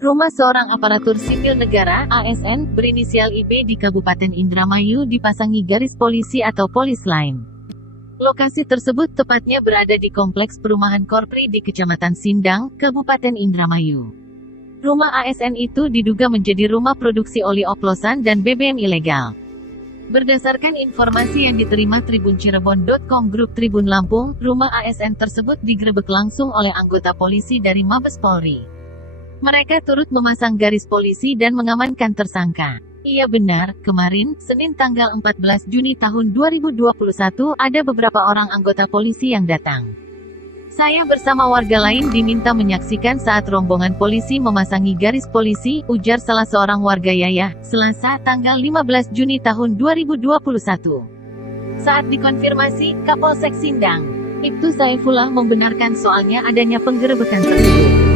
Rumah seorang aparatur sipil negara (ASN) berinisial IB di Kabupaten Indramayu dipasangi garis polisi atau polis line. Lokasi tersebut tepatnya berada di Kompleks Perumahan Korpri di Kecamatan Sindang, Kabupaten Indramayu. Rumah ASN itu diduga menjadi rumah produksi oli oplosan dan BBM ilegal. Berdasarkan informasi yang diterima tribuncirebon.com Grup Tribun Lampung, rumah ASN tersebut digerebek langsung oleh anggota polisi dari Mabes Polri. Mereka turut memasang garis polisi dan mengamankan tersangka. Iya benar, kemarin, Senin tanggal 14 Juni tahun 2021, ada beberapa orang anggota polisi yang datang. Saya bersama warga lain diminta menyaksikan saat rombongan polisi memasangi garis polisi, ujar salah seorang warga Yayah, Selasa, tanggal 15 Juni tahun 2021. Saat dikonfirmasi, Kapolsek Sindang, Ibtu Saifullah membenarkan soalnya adanya penggerebekan tersebut.